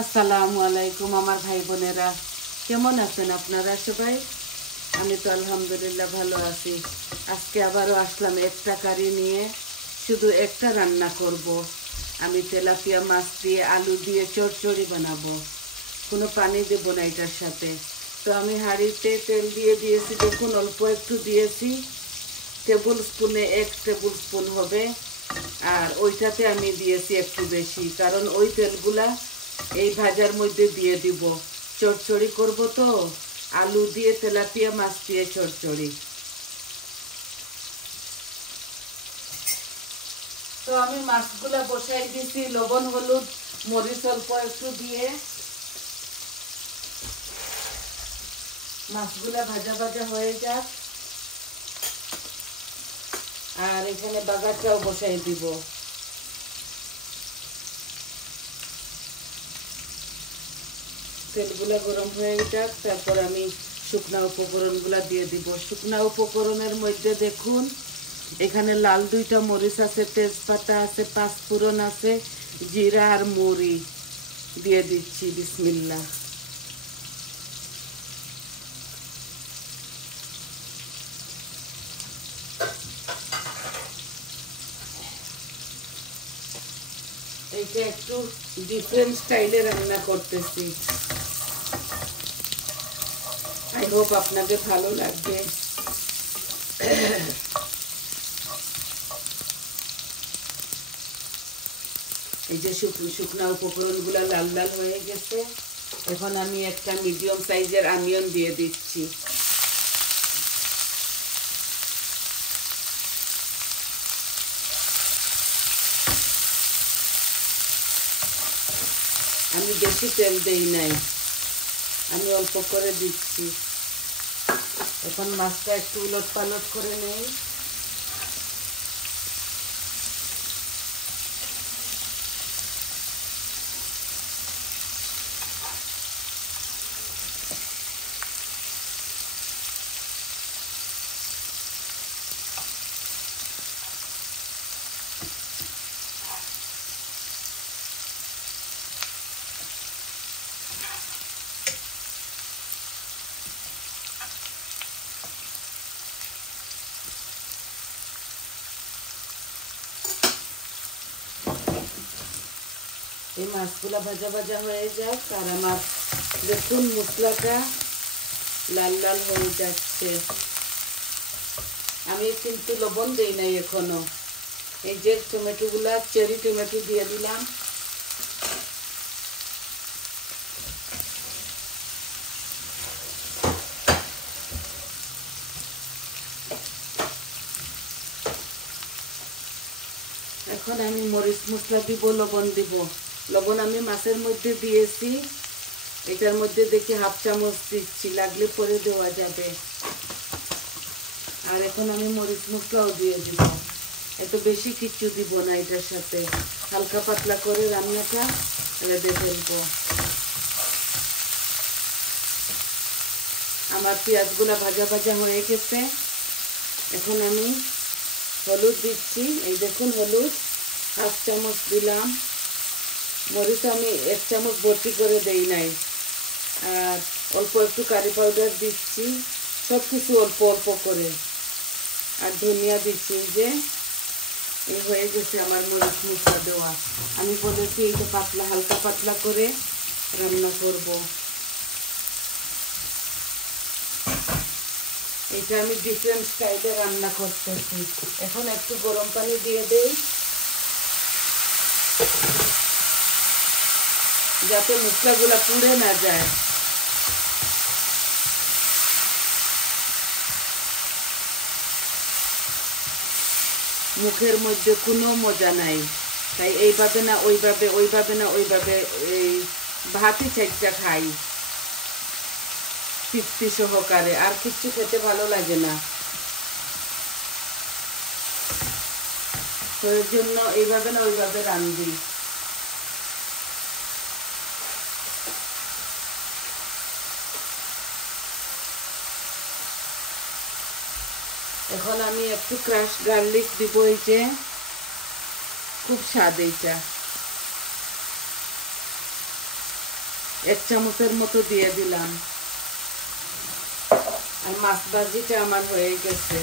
আসসালামু আলাইকুম আমার ভাই বোনেরা, কেমন আছেন আপনারা সবাই? আমি তো আলহামদুলিল্লাহ ভালো আছি। আজকে আবারও আসলাম একটা কারি নিয়ে। শুধু একটা রান্না করব। আমি তেলাপিয়া মাছ দিয়ে আলু দিয়ে চচ্চড়ি বানাবো। কোনো পানি দেবো না এটার সাথে। তো আমি হাঁড়িতে তেল দিয়ে দিয়েছি, দেখুন অল্প একটু দিয়েছি, টেবিল স্পুনে 1 টেবিল স্পুন হবে। আর ওইটাতে আমি দিয়েছি একটু বেশি, কারণ ওই তেলগুলা এই ভাজার মধ্যে দিয়ে দিব। চচ্চড়ি করব তো, আলু দিয়ে তেলাপিয়া মাছ দিয়ে চচ্চড়ি। তো আমি মাছগুলা বসাই দিয়েছি, লবণ হলুদ মরিচ অল্প একটু দিয়ে মাছগুলা ভাজা ভাজা হয়ে যাক। আর এখানে বাগারটাও বসাই দিব। তেলগুলা গরম হয়ে যাক, তারপর আমি শুকনা উপকরণগুলা দিয়ে দিব। শুকনা উপকরণের মধ্যে দেখুন, এখানে লাল 2টা মরিচ আছে, তেজপাতা আছে, 5 ফোড়ন আছে, জিরা আর মরি দিয়ে দিচ্ছি। বিসমিল্লাহ। এইটা একটু ডিফারেন্ট স্টাইলে রান্না করতেছি। আই হোপ আপনাদের ভালো লাগবে। এই যে শুকনা উপকরণগুলো লাল লাল হয়ে গেছে, এখন আমি একটা মিডিয়াম সাইজের অনিয়ন দিয়ে দিচ্ছি। আমি বেশি তেল দেই নাই, আমি অল্প করে দিচ্ছি। এখন মাছটা একটু উলট পালট করে নেই। এই মাছগুলা ভাজা ভাজা হয়ে যাক। আর আমার দেখুন মশলাটা লাল লাল হয়ে যাচ্ছে। আমি কিন্তু লবণ দেই নাই এখনো। এই যে টমেটোগুলা, চেরি টমেটো দিয়ে দিলাম। এখন আমি মরিচ মশলা দিব, লবণ দিব। লবণ আমি মাছের মধ্যে দিয়েছি, এটার মধ্যে দেখি 1/2 চামচ দিচ্ছি, লাগলে পরে দেওয়া যাবে। আর এখন আমি মরিচ মশলাও দিয়ে দিব। এত বেশি কিছু দিব না, এটার সাথে হালকা পাতলা করে রান্নাটা রেঁধে ফেলবো। আমার পেঁয়াজগুলা ভাজা ভাজা হয়ে গেছে। এখন আমি হলুদ দিচ্ছি। এই দেখুন হলুদ 1/2 চামচ দিলাম। মরিচ আমি 1 চামচ ভর্তি করে দেই নাই। আর অল্প একটু কারি পাউডার দিচ্ছি, সব কিছু অল্প অল্প করে। আর ধনিয়া দিচ্ছি। যে এই হয়ে গেছে আমার মরিচ মশলা দেওয়া। আমি বলেছি এইটা পাতলা, হালকা পাতলা করে রান্না করব। এটা আমি ডিফারেন্ট স্টাইলে রান্না করতেছি। এখন একটু গরম পানি দিয়ে দেই, যাতে মশলাগুলা পুড়ে না যায়। মুখের মধ্যে কোনো মজা নাই, তাই এইভাবে না ওইভাবে, ওইভাবে না ওইভাবে এই ভাতই চাইটা খাই তৃপ্তি সহকারে। আর কিচ্ছু খেতে ভালো লাগে না, তো এর জন্য এইভাবে না ওইভাবে রান্ধি। এখন আমি একটু ক্রাশ গার্লিক দিব। এই যে খুব স্বাদ এইটা। 1 চামচের মতো দিয়ে দিলাম। আর মাছ ভাজিটা আমার হয়ে গেছে।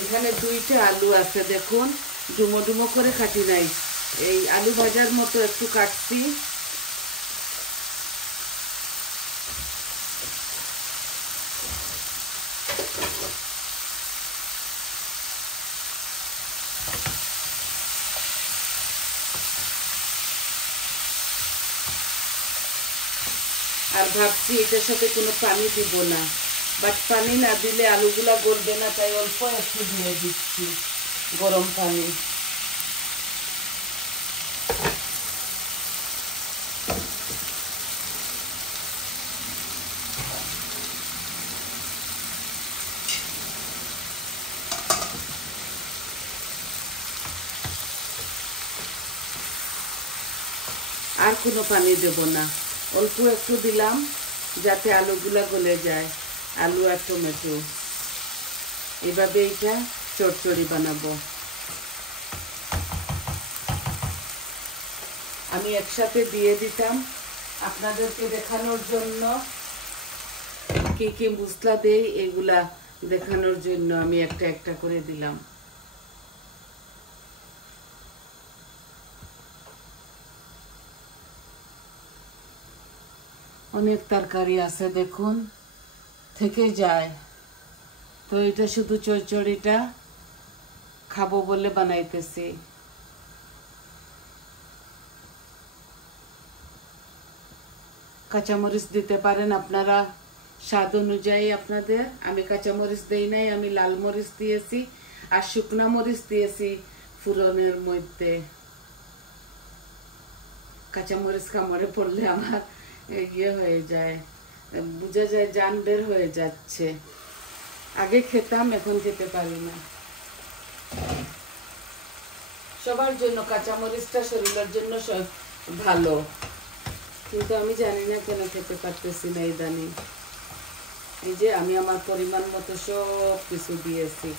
এখানে 2টা আলু আছে, দেখুন ডুমো ডুমো করে কাটি নাই, এই আলু ভাজার মতো একটু কাটছি। আর ভাবছি এটার সাথে কোনো পানি দিব না, বাট পানি না দিলে আলুগুলা গলবে না, তাই অল্প একটু দিয়ে দিচ্ছি গরম পানি। আর কোনো পানি দেব না, অল্প একটু দিলাম যাতে আলুগুলা গলে যায়, আলু আর টমেটো। এভাবে এটা চচ্চড়ি বানাবো। আমি একসাথে দিয়ে দিতাম আপনাদেরকে দেখানোর জন্য, কি কি মশলা দেই এগুলা দেখানোর জন্য আমি একটা একটা করে দিলাম। অনেক তরকারি আছে দেখুন, থেকে যায়, তো এটা শুধু চচ্চড়িটা খাবো বলে বানাইতেছি। কাঁচামরিচ দিতে পারেন আপনারা স্বাদ অনুযায়ী আপনাদের। আমি কাঁচামরিচ দেই নাই, আমি লাল মরিচ দিয়েছি আর শুকনা মরিচ দিয়েছি ফুরনের মধ্যে। কাঁচামরিচ কামড়ে পড়লে আমার ইয়ে হয়ে যায়, বোঝা যায় জান বের হয়ে যাচ্ছে। আগে খেতাম, এখন খেতে পারি না। সবার জন্য কাঁচামরিচটা শরীরের জন্য ভালো, কিন্তু আমি জানি না কেন খেতে পারতেছি না ইদানিং। এই যে আমি আমার পরিমাণ মতো সব কিছু দিয়েছি,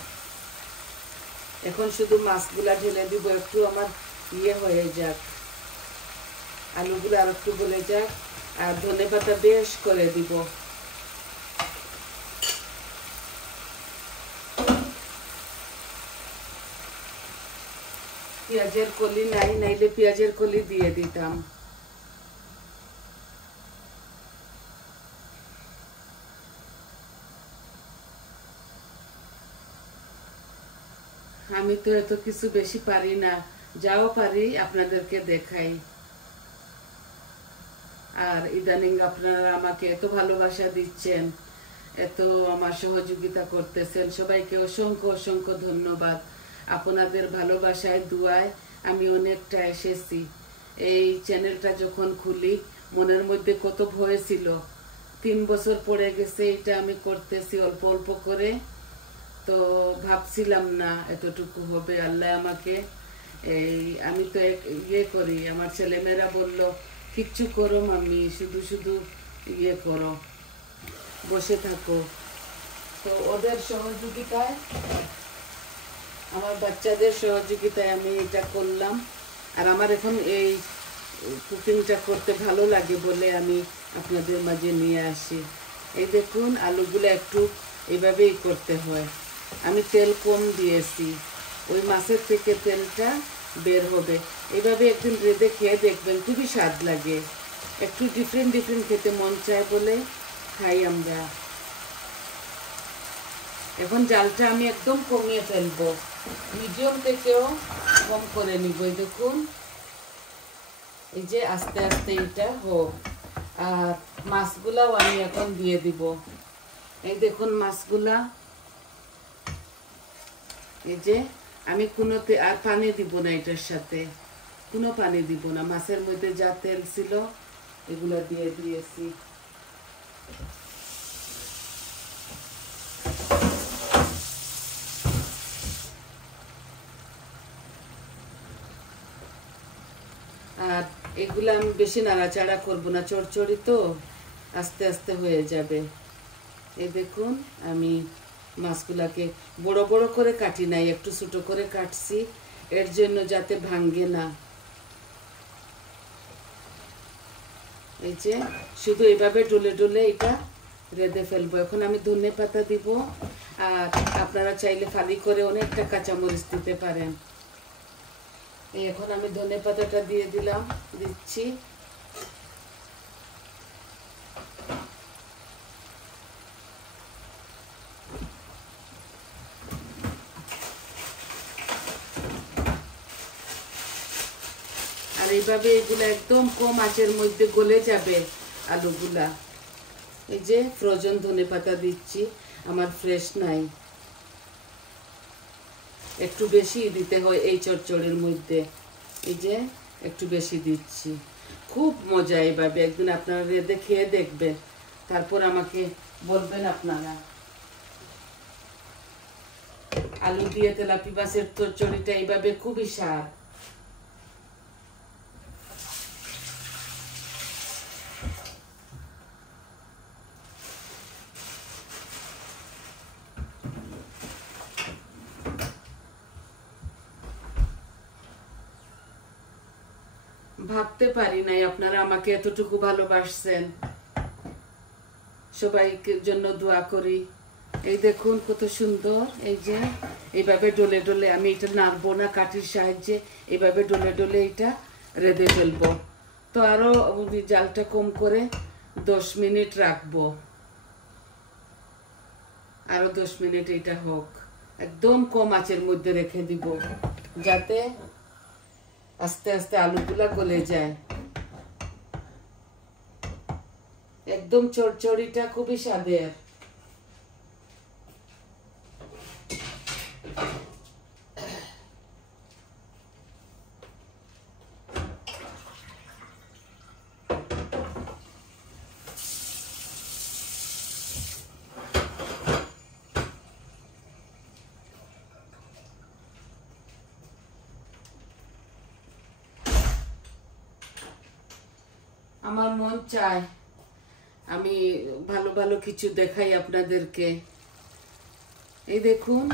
এখন শুধু মাছগুলা ঢেলে দিব, একটু আমার ইয়ে হয়ে যাক, আলুগুলো আর একটু গলে যাক, আর ধনেপাতা বেশ করে দিব। পেঁয়াজের কলি নাই, নাইলে পেঁয়াজের কলি দিয়ে দিতাম। আমি তো এত কিছু বেশি পারি না, যাও পারি আপনাদেরকে দেখাই। আর ইদানিং আপনারা আমাকে এত ভালোবাসা দিচ্ছেন, এত আমার সহযোগিতা করতেছেন, সবাইকে অসংখ্য অসংখ্য ধন্যবাদ। আপনাদের ভালোবাসায় দুয়ায় আমি অনেকটা এসেছি। এই চ্যানেলটা যখন খুলি মনের মধ্যে কত ভয় ছিল, 3 বছর পড়ে গেছে এটা আমি করতেছি অল্প অল্প করে, তো ভাবছিলাম না এতটুকু হবে। আল্লাহ আমাকে এই, আমি তো ইয়ে করি, আমার ছেলেমেয়েরা বলল কিচ্ছু করো মাম্মি, শুধু শুধু ইয়ে করো, বসে থাকো। তো ওদের সহযোগিতায়, আমার বাচ্চাদের সহযোগিতায় আমি এটা করলাম। আর আমার এখন এই কুকিংটা করতে ভালো লাগে বলে আমি আপনাদের মাঝে নিয়ে আসি। এই দেখুন আলুগুলো একটু এইভাবেই করতে হয়। আমি তেল কম দিয়েছি, ওই মাছের থেকে তেলটা বের হবে। এইভাবে একদিন রেঁধে খেয়ে দেখবেন, খুবই স্বাদ লাগে। একটু ডিফারেন্ট ডিফারেন্ট খেতে মন চায় বলে খাই আমরা। এখন জালটা আমি একদম কমিয়ে ফেলবো, মিডিয়াম থেকেও কম করে নিব। এই দেখুন, এই যে আস্তে আস্তে এটা হোক। আর মাছগুলাও আমি এখন দিয়ে দিব। এই দেখুন মাছগুলা, এই যে আমি কোনোতে আর পানি দিব না, এটার সাথে কোনো পানি দিব না। মাছের মধ্যে যা তেল ছিল এগুলো দিয়ে দিয়েছি। আর এগুলো আমি বেশি নাড়াচাড়া করবো না, চড়চড়ি তো আস্তে আস্তে হয়ে যাবে। এই দেখুন আমি মাছগুলাকে বড় বড় করে কাটি নাই, একটু ছোট করে কাটছি এর জন্য যাতে ভাঙ্গে না। এই যে শুধু এইভাবে ডলে ডলে এটা রেঁধে ফেলবো। এখন আমি ধনে পাতা দিব, আর আপনারা চাইলে ফালি করে অনেকটা কাঁচামরিচ দিতে পারেন। এখন আমি ধনে পাতাটা দিয়ে দিচ্ছি। আর এইভাবে এগুলো একদম কম আঁচের মধ্যে গলে যাবে আলুগুলা। এই যে ফ্রোজেন ধনে পাতা দিচ্ছি, আমার ফ্রেশ নাই, একটু বেশি দিতে হয় এই চচ্চড়ির মধ্যে। এই যে একটু বেশি দিচ্ছি। খুব মজা এইভাবে একদিন আপনারা রেঁধে খেয়ে দেখবেন, তারপর আমাকে বলবেন আপনারা। আলু দিয়ে তেলাপি মাছের চচ্চড়িটা এইভাবে খুবই স্বাদ। ভাবতে পারি নাই আপনারা আমাকে এতটুকু ভালোবাসছেন। সবাইকে জন্য দোয়া করি। এই দেখুন কত সুন্দর। এই যে এইভাবে ডলে ডলে আমি এটা নাড়বো না, কাঠির সাহায্যে এইভাবে ডলে ডলে এটা রেঁধে ফেলবো। তো আরো জালটা কম করে 10 মিনিট রাখবো, আরো 10 মিনিট এটা হোক। একদম কম আঁচের মধ্যে রেখে দিব, যাতে আস্তে আস্তে আলুগুলা গলে যায়। একদম চচ্চড়িটা খুবই স্বাদের। আমার মন চায় আমি ভালো ভালো কিছু দেখাই আপনাদেরকে। এই দেখুন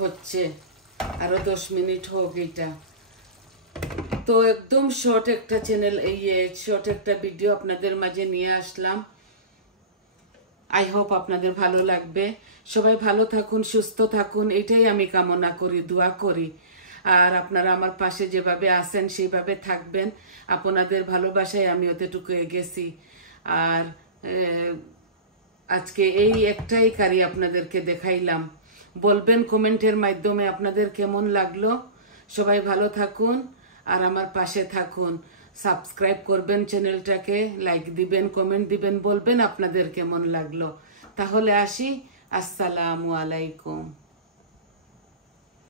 হচ্ছে, আরো 10 মিনিট হোক এটা। তো একদম শর্ট একটা চ্যানেল, শর্ট একটা ভিডিও আপনাদের মাঝে নিয়ে আসলাম। আই হোপ আপনাদের ভালো লাগবে। সবাই ভালো থাকুন, সুস্থ থাকুন, এটাই আমি কামনা করি, দোয়া করি। আর আপনারা আমার পাশে যেভাবে আছেন সেইভাবে থাকবেন। আপনাদের ভালোবাসায় আমি অতটুকু এগেছি। আর আজকে এই একটাই কারি আপনাদেরকে দেখাইলাম। বলবেন কমেন্টের মাধ্যমে আপনাদের কেমন লাগলো। সবাই ভালো থাকুন আর আমার পাশে থাকুন। সাবস্ক্রাইব করবেন চ্যানেলটাকে, লাইক দিবেন, কমেন্ট দিবেন, বলবেন আপনাদের কেমন লাগলো। তাহলে আসি, আসসালামু আলাইকুম।